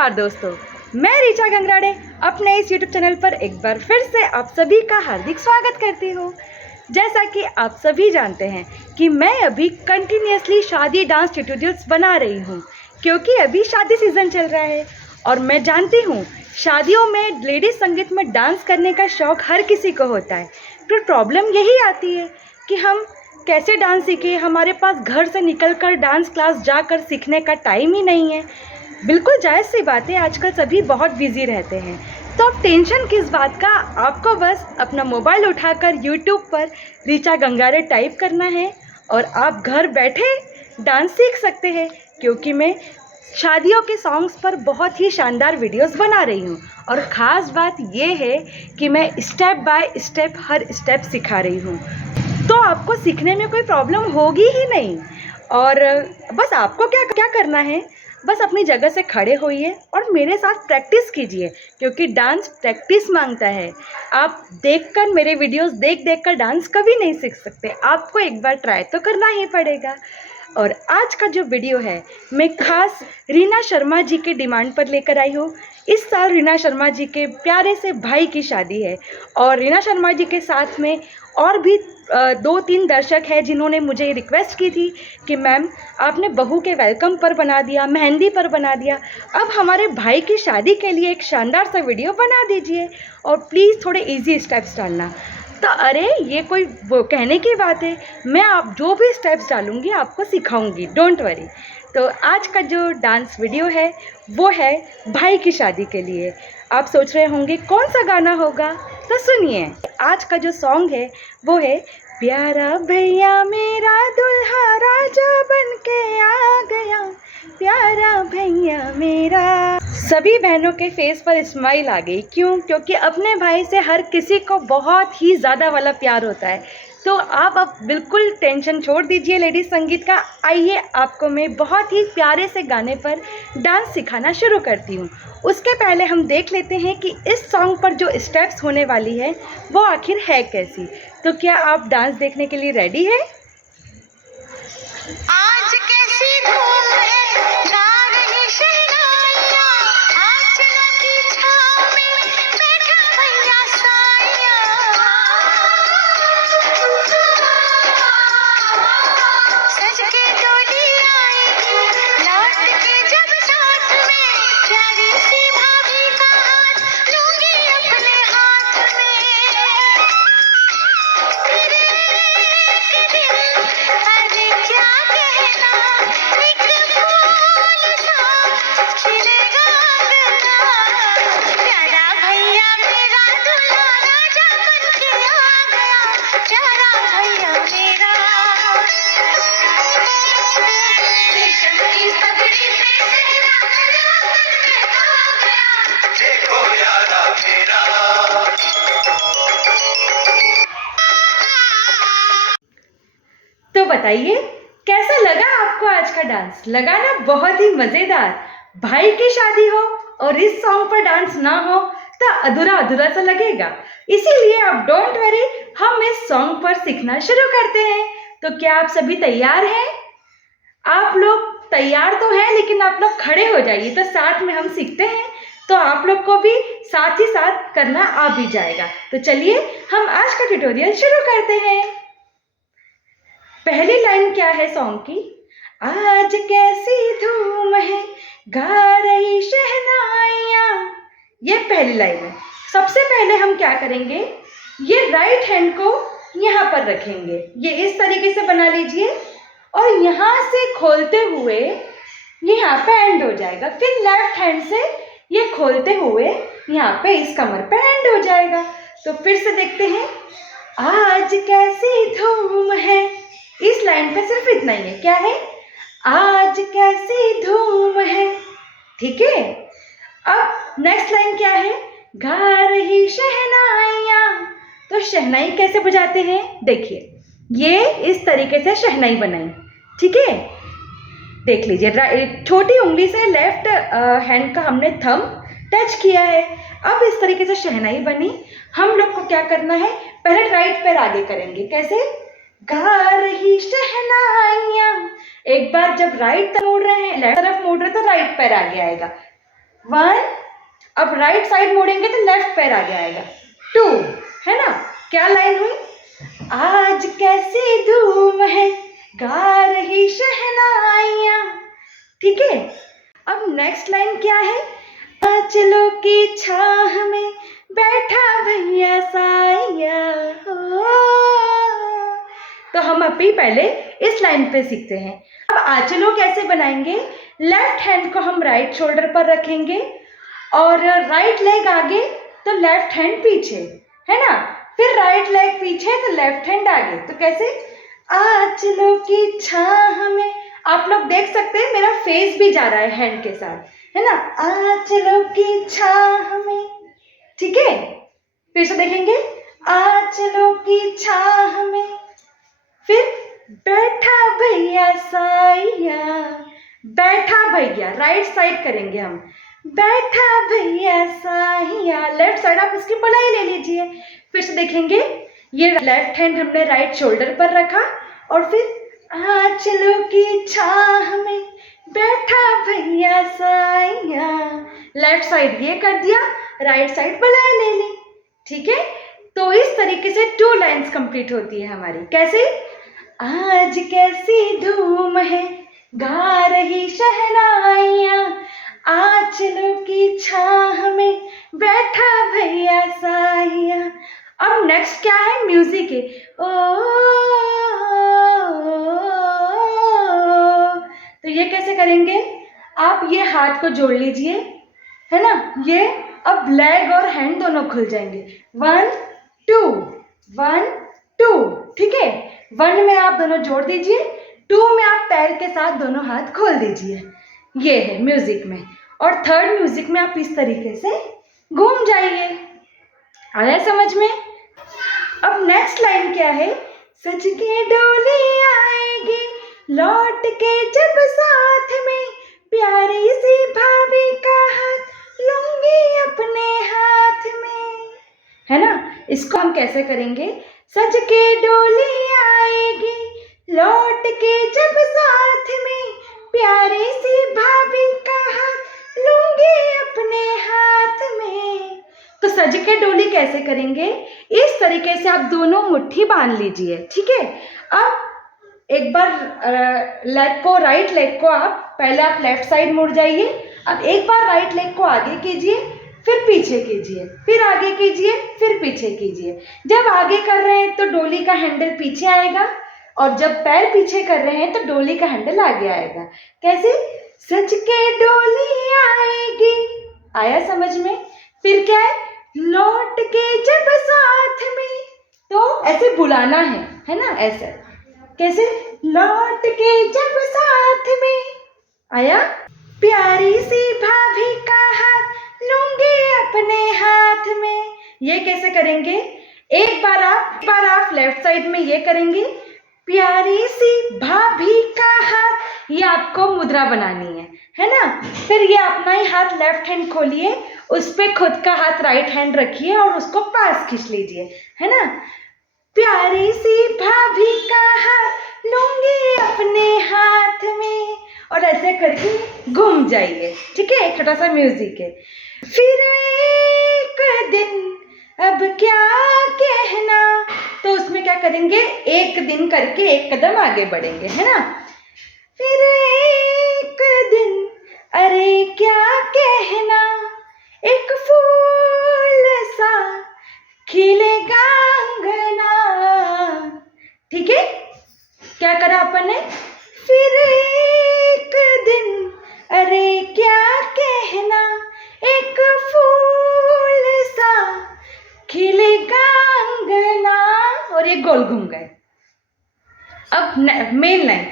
नमस्कार दोस्तों, मैं ऋचा गंगराड़े अपने इस YouTube चैनल पर एक बार फिर से आप सभी का हार्दिक स्वागत करती हूँ। जैसा कि आप सभी जानते हैं कि मैं अभी कंटिन्यूसली शादी डांस ट्यूटोरियल्स बना रही हूँ, क्योंकि अभी शादी सीज़न चल रहा है और मैं जानती हूँ शादियों में लेडीज संगीत में डांस करने का शौक़ हर किसी को होता है। फिर प्रॉब्लम यही आती है कि हम कैसे डांस सीखें। हमारे पास घर से निकलकर डांस क्लास जाकर सीखने का टाइम ही नहीं है। बिल्कुल जायज़ सी बात है, आजकल सभी बहुत बिजी रहते हैं। तो अब टेंशन किस बात का, आपको बस अपना मोबाइल उठाकर YouTube पर ऋचा गंगराड़े टाइप करना है और आप घर बैठे डांस सीख सकते हैं। क्योंकि मैं शादियों के सॉन्ग्स पर बहुत ही शानदार वीडियोस बना रही हूँ और ख़ास बात ये है कि मैं step by step her step सिखा रही हूँ। तो आपको सीखने में कोई प्रॉब्लम होगी ही नहीं। और बस आपको क्या करना है, बस अपनी जगह से खड़े होइए और मेरे साथ प्रैक्टिस कीजिए, क्योंकि डांस प्रैक्टिस मांगता है। आप देखकर मेरे वीडियोस देख कर डांस कभी नहीं सीख सकते, आपको एक बार ट्राई तो करना ही पड़ेगा। और आज का जो वीडियो है मैं खास रीना शर्मा जी के डिमांड पर लेकर आई हूँ। इस साल रीना शर्मा जी के प्यारे से भाई की शादी है और रीना शर्मा जी के साथ में और भी 2-3 दर्शक हैं जिन्होंने मुझे रिक्वेस्ट की थी कि मैम आपने बहू के वेलकम पर बना दिया, मेहंदी पर बना दिया, अब हमारे भाई की शादी के लिए एक शानदार सा वीडियो बना दीजिए और प्लीज़ थोड़े इजी स्टेप्स डालना। तो अरे ये कोई वो कहने की बात है, मैं आप जो भी स्टेप्स डालूँगी आपको सिखाऊंगी, डोंट वरी। तो आज का जो डांस वीडियो है वो है भाई की शादी के लिए। आप सोच रहे होंगे कौन सा गाना होगा, तो सुनिए। आज का जो सॉन्ग है वो है प्यारा भैया मेरा दुल्हा राजा बन के आ गया, प्यारा भैया मेरा। सभी बहनों के फेस पर स्माइल आ गई। क्यों? क्योंकि अपने भाई से हर किसी को बहुत ही ज़्यादा वाला प्यार होता है। तो आप अब बिल्कुल टेंशन छोड़ दीजिए लेडीज संगीत का। आइए आपको मैं बहुत ही प्यारे से गाने पर डांस सिखाना शुरू करती हूँ। उसके पहले हम देख लेते हैं कि इस सॉन्ग पर जो स्टेप्स होने वाली है वो आखिर है कैसी। तो क्या आप डांस देखने के लिए रेडी है? आज कैसी धूम है, गा रही शहनाइयाँ, आंचल की छाँव में बैठा भैया साइया। सज के डोली आएगी, लौट के जब साथ में, प्यारी सी भाभी का हाथ लूंगी अपने हाथ में। फिर एक दिन अरे क्या कहना, एक फूल सा खिलेगा अंगना, प्यारा भैया मेरा दूल्हा राजा बन के आ गया, प्यारा भैया मेरा। रेशम की पगड़ी पे सेहरा खड़ा करके आ गया, देखो यारा मेरा। तो बताइए कैसा लगा आपको आज का डांस? लगा ना बहुत ही मज़ेदार? भाई की शादी हो और इस सॉन्ग पर डांस ना हो तो अधूरा अधूरा सा लगेगा। इसीलिए आप डोंट वरी, हम इस सॉन्ग पर सीखना शुरू करते हैं। तो क्या आप सभी तैयार हैं? आप लोग तैयार तो हैं, लेकिन आप लोग खड़े हो जाइए तो साथ में हम सीखते हैं, तो आप लोग को भी साथ ही साथ करना आ भी जाएगा। तो चलिए हम आज का ट्यूटोरियल शुरू करते हैं। पहली लाइन क्या है सॉन्ग की? आज कैसी धूम है, गा रही शहनाइयाँ। ये पहली लाइन है। सबसे पहले हम क्या करेंगे, ये राइट हैंड को यहाँ पर रखेंगे, ये इस तरीके से बना लीजिए और यहाँ से खोलते हुए यहाँ पे एंड हो जाएगा। फिर लेफ्ट हैंड से ये खोलते हुए यहाँ पे इस कमर पे एंड हो जाएगा। तो फिर से देखते हैं, आज कैसी धूम है। इस लाइन पे सिर्फ इतना ही है, क्या है? आज कैसी धूम है। ठीक है। अब नेक्स्ट लाइन क्या है? गा रही शहनाइयाँ। तो शहनाई कैसे बजाते हैं? देखिए, ये इस तरीके से शहनाई बनाई। ठीक है, देख लीजिए, छोटी उंगली से लेफ्ट हैंड का हमने थंब टच किया है। अब इस तरीके से शहनाई बनी। हम लोग को क्या करना है, पहले राइट पैर आगे करेंगे। कैसे? गा रही शहनाइयाँ। एक बार जब राइट तरफ मोड़ रहे हैं, लेफ्ट तरफ मोड़ रहे हैं तो राइट पैर आगे आएगा। 1। अब राइट साइड मोड़ेंगे तो लेफ्ट पैर आगे आएगा। 2, है ना। क्या लाइन हुई? आज कैसी धूम है, गा रही शहनाइयाँ। ठीक है। अब नेक्स्ट लाइन क्या है? आंचलों की छाह में बैठा भैया साया हो। तो हम अभी पहले इस लाइन पे सीखते हैं। अब आंचलों कैसे बनाएंगे? लेफ्ट हैंड को हम राइट शोल्डर पर रखेंगे और राइट लेग आगे तो लेफ्ट हैंड पीछे, है ना। फिर राइट लेग पीछे तो लेफ्ट हैंड आगे। तो कैसे? आंचलों की छाह में, आप लोग देख सकते हैं मेरा फेस भी जा रहा है हैंड के साथ, है ना। आंचलों की छाह में, ठीक है। फिर से देखेंगे, आंचलों की छाह में। फिर बैठा भैया साया, बैठा भैया राइट साइड करेंगे हम। बैठा भैया साया, लेफ्ट साइड आप उसकी बड़ाई ले लीजिए। फिर से देखेंगे, ये लेफ्ट हैंड हमने राइट शोल्डर पर रखा और फिर आंचलों की छाह में बैठा भैया साया, लेफ्ट साइड ये कर दिया, राइट साइड बड़ाई ले ली। ठीक है। तो इस तरीके से 2 लाइन्स कंप्लीट होती है हमारी। कैसे? आज कैसी धूम है, गा रही शहनाइयाँ, आंचलों की छाह में बैठा भैया साया। अब नेक्स्ट क्या है? म्यूजिक है। ओ, तो ये कैसे करेंगे? आप ये हाथ को जोड़ लीजिए, है ना। ये अब लेग और हैंड दोनों खुल जाएंगे। 1 2 1 2, ठीक है। 1 में आप दोनों जोड़ दीजिए, 2 में आप पैर के साथ दोनों हाथ खोल दीजिए। ये है म्यूजिक में। और थर्ड म्यूजिक में आप इस तरीके से घूम जाइए। आया समझ में? अब नेक्स्ट लाइन क्या है? सज के डोली आएगी लौट के जब साथ में, प्यारी सी भाभी का हाथ लूंगी अपने हाथ में, है ना। इसको हम कैसे करेंगे? सज के डोली आएगी लौट के जब साथ में, प्यारी सी भाभी का हाथ लूंगी अपने हाथ में। तो सज के डोली कैसे करेंगे? इस तरीके से आप दोनों मुट्ठी बांध लीजिए, ठीक है। अब एक बार लेग को, राइट लेग को आप पहले आप लेफ्ट साइड मुड़ जाइए। अब एक बार राइट लेग को आगे कीजिए, फिर पीछे कीजिए, फिर आगे कीजिए, फिर पीछे कीजिए। जब आगे कर रहे हैं तो डोली का हैंडल पीछे आएगा और जब पैर पीछे कर रहे हैं तो डोली का हैंडल आगे आएगा। कैसे? सज के डोली आएगी, आया समझ में। फिर क्या है? लौट के जब साथ में, तो ऐसे बुलाना है ना, ऐसे। कैसे? लौट के जब साथ में, आया। प्यारी सी भाभी का हाथ लूंगी अपने हाथ में, ये कैसे करेंगे? एक बार आप लेफ्ट साइड में ये करेंगे, प्यारी सी भाभी का हाथ, ये आपको मुद्रा बनानी है ना। फिर ये अपना ही हाथ लेफ्ट हैंड खोलिए, उस पे खुद का हाथ राइट हैंड रखिए और उसको पास खींच लीजिए, है ना। प्यारी सी भाभी का हाथ लूंगी अपने हाथ में, और ऐसे करके घूम जाइए, ठीक है। एक छोटा सा म्यूजिक है। फिर एक दिन अब क्या कहना, तो उसमें क्या करेंगे? एक दिन करके एक कदम आगे बढ़ेंगे, है ना। फिर एक दिन, अरे क्या कहना, एक फूल सा खिलेगा अंगना, ठीक है। क्या करा अपन ने? फिर एक दिन, अरे क्या कहना, एक फूल सा खिलेगा अंगना, और ये गोल घूम गए। अब मेन लाइन,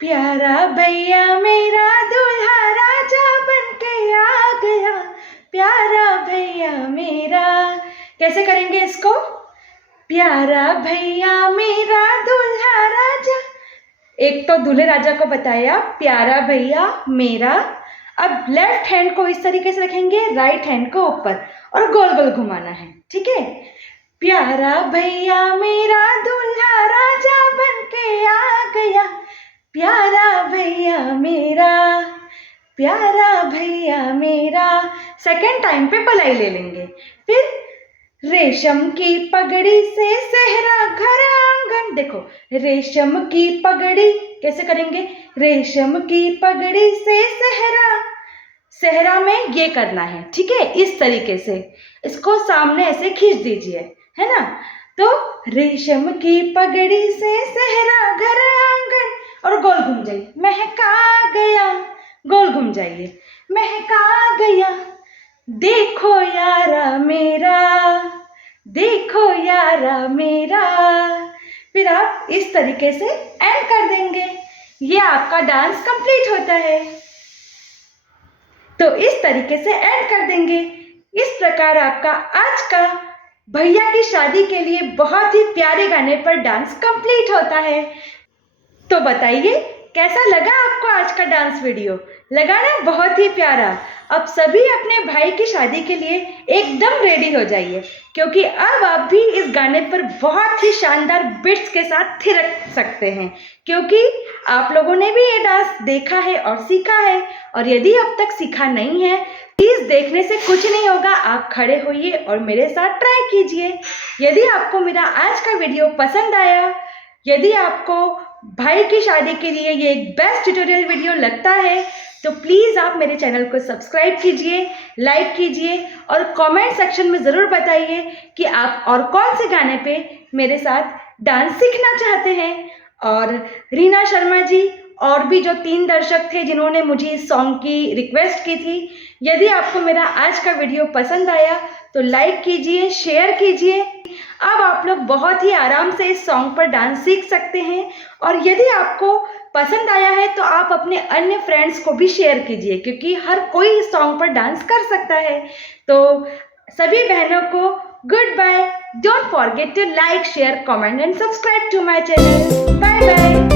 प्यारा भैया मेरा दूल्हा राजा बन के आ गया, प्यारा भैया मेरा। कैसे करेंगे इसको? प्यारा भैया मेरा दूल्हा राजा, एक तो दूल्हे राजा को बताया प्यारा भैया मेरा। अब लेफ्ट हैंड को इस तरीके से रखेंगे, राइट हैंड को ऊपर और गोल गोल घुमाना है, ठीक है। प्यारा भैया मेरा दूल्हा राजा बन के आ गया, प्यारा भैया मेरा, प्यारा भैया मेरा। सेकंड टाइम पे पलाई ले लेंगे। फिर रेशम की पगड़ी से सहरा घर आंगन। देखो रेशम की पगड़ी कैसे करेंगे, रेशम की पगड़ी से सहरा, सहरा में ये करना है, ठीक है, इस तरीके से इसको सामने ऐसे खींच दीजिए, है ना। तो रेशम की पगड़ी से सहरा घर आंगन, और गोल घूम जाइए, महका गया, गोल घूम जाइए, महका गया, देखो यारा मेरा, देखो यारा मेरा। फिर आप इस तरीके से एंड कर देंगे। ये आपका डांस कंप्लीट होता है। तो इस तरीके से एंड कर देंगे। इस प्रकार आपका आज का भैया की शादी के लिए बहुत ही प्यारे गाने पर डांस कंप्लीट होता है। तो बताइए कैसा लगा आपको आज का डांस वीडियो? लगा ना बहुत ही प्यारा। अब सभी अपने भाई की शादी के लिए एकदम रेडी हो जाइए, क्योंकि अब आप भी इस गाने पर बहुत ही शानदार बिट्स के साथ थिरक सकते हैं, क्योंकि आप लोगों ने भी ये डांस देखा है और सीखा है। और यदि अब तक सीखा नहीं है, प्लीज़ देखने से कुछ नहीं होगा, आप खड़े होइए और मेरे साथ ट्राई कीजिए। यदि आपको मेरा आज का वीडियो पसंद आया, यदि आपको भाई की शादी के लिए ये एक बेस्ट ट्यूटोरियल वीडियो लगता है, तो प्लीज़ आप मेरे चैनल को सब्सक्राइब कीजिए, लाइक कीजिए और कमेंट सेक्शन में ज़रूर बताइए कि आप और कौन से गाने पे मेरे साथ डांस सीखना चाहते हैं। और रीना शर्मा जी और भी जो 3 दर्शक थे जिन्होंने मुझे इस सॉन्ग की रिक्वेस्ट की थी, यदि आपको मेरा आज का वीडियो पसंद आया तो लाइक कीजिए, शेयर कीजिए। अब आप लोग बहुत ही आराम से इस सॉन्ग पर डांस सीख सकते हैं। और यदि आपको पसंद आया है तो आप अपने अन्य फ्रेंड्स को भी शेयर कीजिए, क्योंकि हर कोई इस सॉन्ग पर डांस कर सकता है। तो सभी बहनों को good bye. Don't forget to like, share, comment and subscribe to my channel. Bye bye.